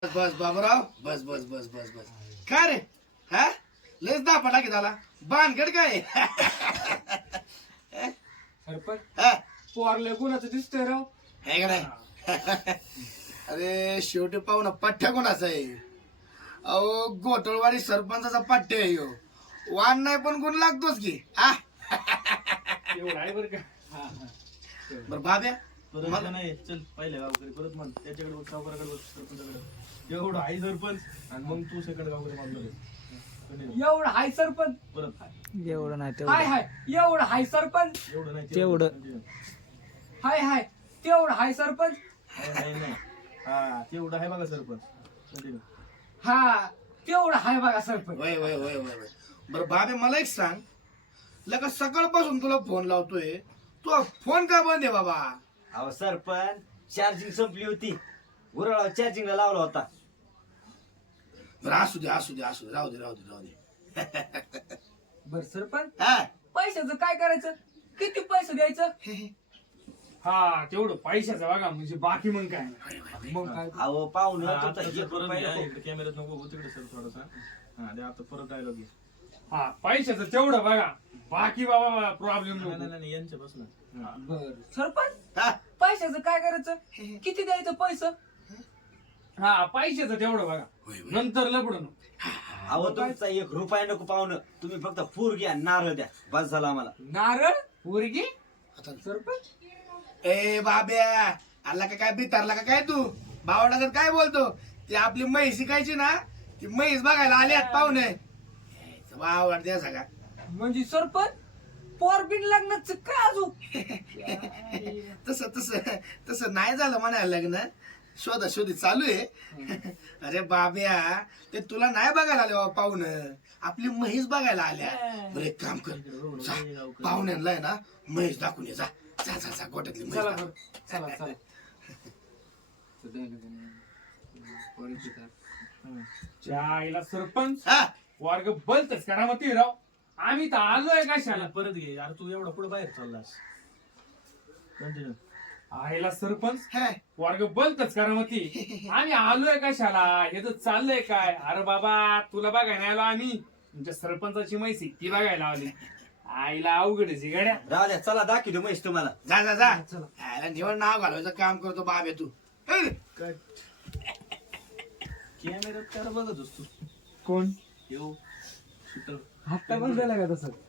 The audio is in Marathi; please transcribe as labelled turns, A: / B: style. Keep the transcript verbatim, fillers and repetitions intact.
A: बस बाबूराव बस बस बस बस बस काय रे हा लयच दापा टाकी झाला बाणगड काय
B: सरपंच
A: हा
B: पोरले गुणाचं दिसतंय राव.
A: हे का नाही अरे शेवटी पाहू ना पठ्ठ्या कोणाचा आहे अहो गोटळवाडी सरपंचाचा पठ्ठ्या आहे ह्यो. वाण नाही पण गुण लागतोच की हा
B: एवढं आहे बरं का.
A: बर बाब्या
C: परत
A: मला-
C: नाही चल पहिल्या गावकरी परत म्हण त्याच्याकडे बघ सावकाराकडे बघ सरपंचाकडे एवढं आई सरपंच आणि मग तू सेकंड गावकरी मागणार
B: एवढं हाय सरपंच.
C: परत
D: एवढं नाही
B: हाय
D: तेवढं
B: हाय एवढं हाय सरपंच.
C: एवढं नाही
D: तेवढं.
C: continue.
B: हाय हाय तेवढं हाय सरपंच.
C: नाही, नाही नाही हा तेवढं आहे बघा सरपंच Continue.
B: हा तेवढं हाय बघा सरपंच.
A: वय वय वय वय वय बर बाबे मला एक सांग लका सकाळपासून तुला फोन लावतोय तू फोन का बंद आहे बाबा
E: अहो सरपंच चार्जिंग संपली होती गुराळा चार्जिंगला लावला होता.
A: बरं असू दे असू दे असू दे राहू दे राहू दे राहू दे
B: बर सरपंच
A: हा
B: पैशाचं काय करायचं किती पैसे द्यायचं. हा तेवढं पैशाचं बघा म्हणजे बाकी मग काय मग काय
E: अहो पाहुणं
C: हा,
E: तुमचा
C: आता
E: एक
C: परत
E: रुपया
C: या,
E: नको.
C: इकडे कॅमेऱ्यात नको हो, तिकडे सर थोडासा हा दे आता परत डायलॉग घे
B: हा पैशाचं तेवढं बघा बाकी बाबा प्रॉब्लेम
C: नाही
B: नको.
C: नाही नाही यांच्यापासून हा.
B: बर सरपंच
A: हा
B: पैशाचं काय करायचं किती द्यायचं पैसे. हा पैशाचं तेवढं बघा
A: होय, होय.
B: नंतर लपडून.
E: अहो तुमचा एक रुपया नको पाहुणं तुम्ही फक्त फूर घ्या नारळ द्या बस झाला आम्हाला.
B: नारळ पोरगी
A: आता
B: सरपंच.
A: ए बाब्या आला का काय बितारला का काय तू बावडा काय बोलतो ती आपली म्हैस शिकायची ना ती म्हैस बघायला आल्यात पाहुणे बावड द्या सगळा
B: म्हणजे सरपंच पोर बिन लग्नाच काय अजून.
A: तसं तसं तसं नाही झालं म्हणायला लग्न शोधा शोधी चालू आहे अरे बाब्या ते तुला नाही बघायला आले बाबा पाहुणं आपली म्हैस बघायला आल्या बरं एक काम कर जा पाहुण्यांना आहे ना म्हैस दाखवून ये जा जा जा जा गोट्यातली म्हैस
B: चला
A: दाखव.
B: बरं, चला चला. च्या आईला सरपंच
A: हा
B: वर्ग बलतच करा मग राव आम्ही तर आलोय कशाला.
C: परत घे यार तू एवढा पुढे बाहेर चाललास कंटिन्यू
B: आईला सरपंच
A: हा.
B: वर्ग बलतच करा मग आम्ही आलोय कशाला हे तर चाललंय काय. अरे बाबा तुला बघायला आलो आम्ही तुमच्या सरपंचाची मैसी ती बघायला आली आईला अवघड आहे गाड्या.
E: राहू द्या चला दाखवतो म्हैस तुम्हाला.
A: जा जा जा
B: चला.
A: याला निवड नाव घालवायचं काम करतो बाबे तू हं?
C: कॅमेऱ्यात काय बघत असतो
B: कोण
C: येऊ शूटर
B: हप्ता पण दिला का तसं.